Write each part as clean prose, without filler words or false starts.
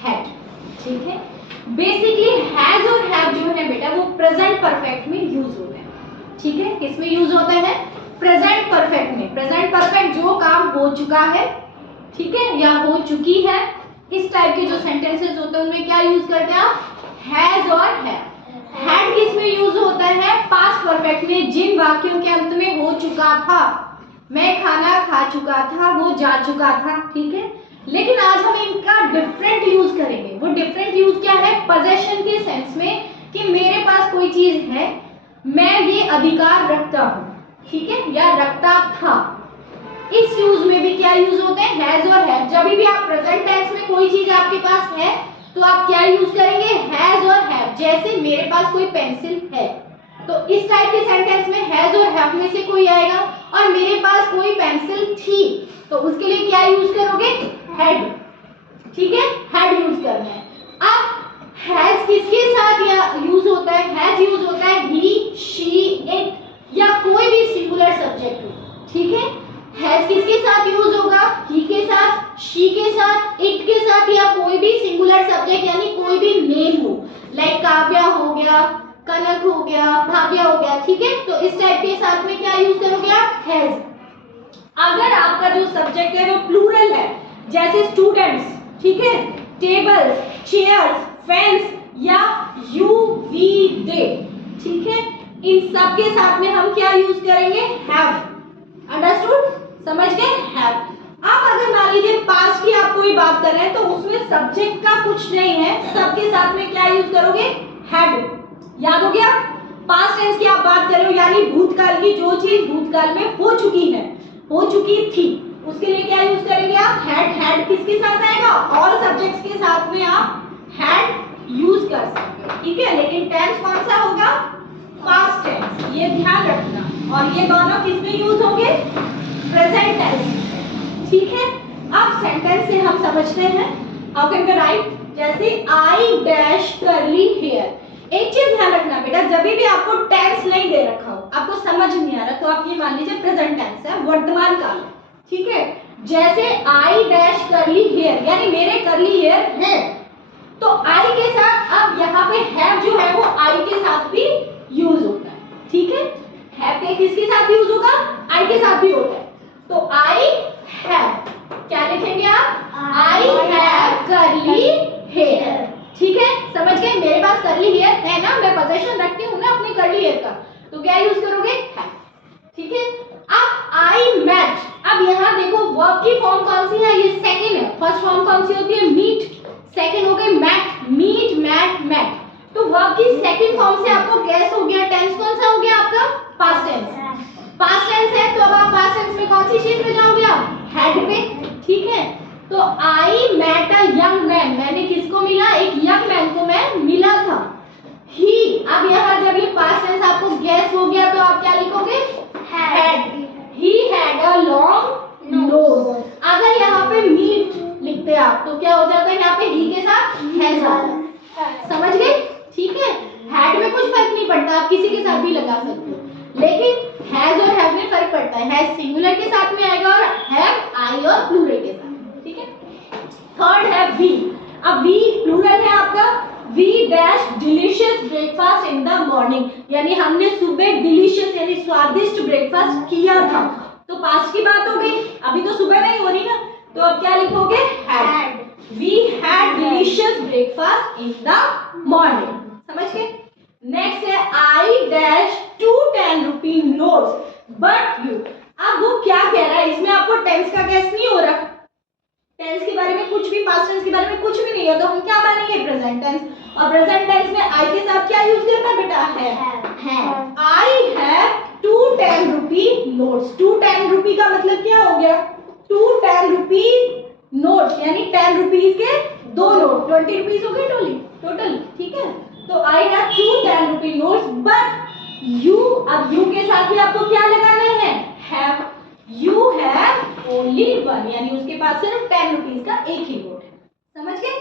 Had. ठीक है, basically has और हैव जो है बेटा वो प्रेजेंट परफेक्ट में यूज होते हैं। ठीक है, किसमें यूज होता है? प्रेजेंट परफेक्ट में। प्रेजेंट परफेक्ट जो काम हो चुका है, ठीक है, या हो चुकी है, इस टाइप के जो सेंटेंसेस होते हैं उनमें क्या यूज करते हैं आप? हैज और हैव। हैड किस में यूज होता है? पास्ट परफेक्ट में, जिन वाक्यों के अंत में हो चुका था, मैं खाना खा चुका था, वो जा चुका था। ठीक है, लेकिन आज हम इनका डिफरेंट यूज करेंगे। वो डिफरेंट यूज क्या है? पोजेशन के सेंस में कि मेरे पास कोई चीज है, मैं ये अधिकार रखता हूं, ठीक है, या रखता था। इस यूज में भी क्या यूज होते हैं? हैज और हैव। जब भी आप प्रेजेंट टेंस में कोई चीज आपके पास है तो आप क्या यूज करेंगे? हैज और हैव। जैसे मेरे पास कोई पेंसिल है, तो इस टाइप के सेंटेंस में हैज और हैव में से कोई आएगा। और मेरे पास कोई पेंसिल थी, तो उसके लिए क्या यूज करोगे? हैड। ठीक है, हैड यूज करना है। अब हैज किसके साथ यूज होता है? हैज यूज होता है ही, शी, इट या कोई भी सिंगुलर सब्जेक्ट हो। ठीक है, हैज किसके साथ यूज होगा? ही के साथ, शी के साथ, इट के साथ या कोई भी सिंगुलर सब्जेक्ट यानी कोई भी नेम हो, लाइक काव्या हो गया, कनक हो गया, भाग्य हो गया। ठीक है, तो इस टाइप के साथ में क्या यूज करोगे आप? हैज। अगर आपका जो सब्जेक्ट है वो प्लूरल है, जैसे स्टूडेंट्स, ठीक है, टेबल्स, चेयर्स, फैंस या यू, वी, दे, ठीक है, इन सब के साथ में हम क्या यूज करेंगे? हैव। अंडरस्टूड? समझ गए? हैव। अब अगर मान लीजिए पास्ट की आप कोई बात कर रहे हैं तो उसमें सब्जेक्ट का कुछ नहीं है, सबके साथ में क्या यूज करोगे? हैड। याद हो गया? पास्ट टेंस की आप बात कर रहे हो यानी भूतकाल की जो चीज भूतकाल में हो चुकी है, हो चुकी थी, उसके लिए क्या यूज करेंगे आप? हैड। हैड किसके साथ आएगा? ऑल सब्जेक्ट्स के साथ में आप हैड यूज कर सकते हो। ठीक है, लेकिन टेंस कौन सा होगा? पास्ट टेंस, ये ध्यान रखना। और ये दोनों किसमें यूज होंगे? Present tense. ठीक है, अब सेंटेंस से हम समझते हैं हाउ कैन वी राइट। जैसे आई डैश करली हेयर। एक चीज ध्यान रखना बेटा, जब भी आपको टेंस नहीं दे रखा हो, आपको समझ नहीं आ रहा, तो आप ये मान लीजिए प्रेजेंट टेंस है, वर्तमान काल है। ठीक है, जैसे आई डैश करली हेयर यानी मेरे करली हेयर है, तो आई के साथ अब यहाँ पे हैव जो है वो आई के साथ भी यूज होता है। ठीक है, हैव के किसके साथ यूज होगा? आई के साथ भी होता है। तो आई हैव, क्या लिखेंगे आप? I have curly hair. ठीक है, समझ गए? मेरे पास करली हेयर है ना, मैं पोजीशन रखती हूँ ना अपनी करली हेयर का, तो क्या यूज करोगे? हैव। ठीक है, अब आई मेट। अब यहाँ देखो वर्ब की फॉर्म कौन सी है? ये सेकंड है। फर्स्ट फॉर्म कौन सी होती है? मीट। सेकंड हो गई मेट, मीट, मैट, मेट। तो वर्ब की सेकंड फॉर्म से आपको गैस हो गया टेंस कौन सा हो गया आपका? Past tense. पास्ट टेंस है तो अब आप पास्ट टेंस में कौन सी चीज में जाओगे आप? हैड पे। ठीक है, तो I met a young man, मैंने किसको मिला? एक यंग मैन को मैं मिला था। ही, अब यहाँ जब ये पास्ट टेंस आपको गैस हो गया तो आप क्या लिखोगे? Had. He had a long nose. अगर यहाँ पे मीट लिखते आप तो क्या हो जाता है? यहाँ पे ही के साथ हैज आ जाता है। समझ गए? ठीक है, हैड में कुछ फर्क नहीं पड़ता, आप किसी के साथ भी लगा सकते हो, लेकिन हैज और हैव में फर्क पड़ता है। हैज सिंगुलर के साथ में आएगा और हैव आई और प्लूरल के साथ। ठीक है, थर्ड है वी। अब वी प्लूरल है आपका। We dash delicious breakfast in the morning, यानी हमने सुबह डिलीशियस यानी स्वादिष्ट ब्रेकफास्ट किया था। तो पास्ट की बात हो गई, अभी तो सुबह नहीं हो रही ना, तो अब क्या लिखोगे? Had. We had delicious breakfast in the morning. समझ गए? नेक्स्ट है I dash 2 10 rupee notes but you. अब वो क्या कह रहा है? इसमें आपको टेंस का गैस नहीं हो रहा, टेंस के बारे में कुछ भी, पास्ट टेंस के बारे में कुछ भी नहीं है, तो हम क्या मानेंगे? Present tense. और प्रेजेंट टेंस में आई के साथ क्या यूज करना बेटा? है। I have 2 10 rupee notes. 2 10 रुपी का मतलब क्या हो गया? 2 10 रुपी नोट्स यानी 10 रुपीज के 2 नोट, 20 रुपीज हो गए टोटल। ठीक है, तो I have 2 10 rupee notes but you. अब यू के साथ भी आपको क्या लगाना है? हैव। यू हैव ओनली 1 यानी उसके पास सिर्फ 10 रुपीज का एक ही नोट है। समझ गए?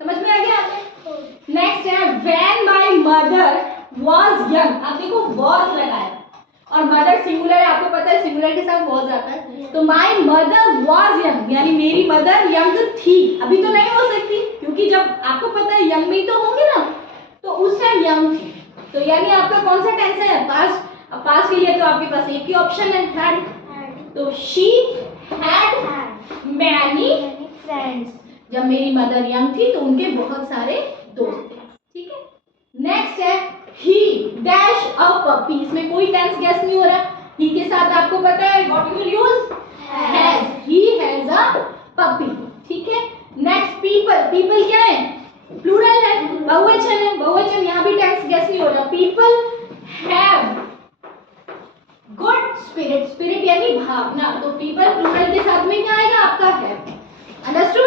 समझ में आ गया आपको? नेक्स्ट है when my mother was young. अब देखो वाज लगाया और मदर सिंगुलर है, आपको पता है सिंगुलर के साथ वाज आता है, तो माय मदर वाज यंग यानी मेरी मदर यंग थी। अभी तो नहीं हो सकती क्योंकि क्योंकि जब आपको पता है यंग भी तो होंगे ना, तो उस टाइम यंग थी, तो यानी आपका कौन सा टेंस है, पास्ट। अब पास्ट के लिए तो आपके पास एक ही ऑप्शन है, हैड, तो शी हैड मैनी फ्रेंड्स। जब मेरी मदर यंग थी तो उनके बहुत सारे दोस्त थे, ठीक है। नेक्स्ट है ही डैश अ पपी, इसमें कोई टेंस गेस नहीं हो रहा, ही के साथ आपको पता है what you will use, has, he has a puppy, ठीक है। नेक्स्ट पीपल, पीपल क्या है, प्लूरल है, बहुवचन है, बहुवचन, यहाँ भी टेंस गेस नहीं हो रहा, people have good spirit, spirit यानी भावना, तो पीपल प्लूरल के साथ में क्या आएगा आपका हैव, अंडरस्टूड।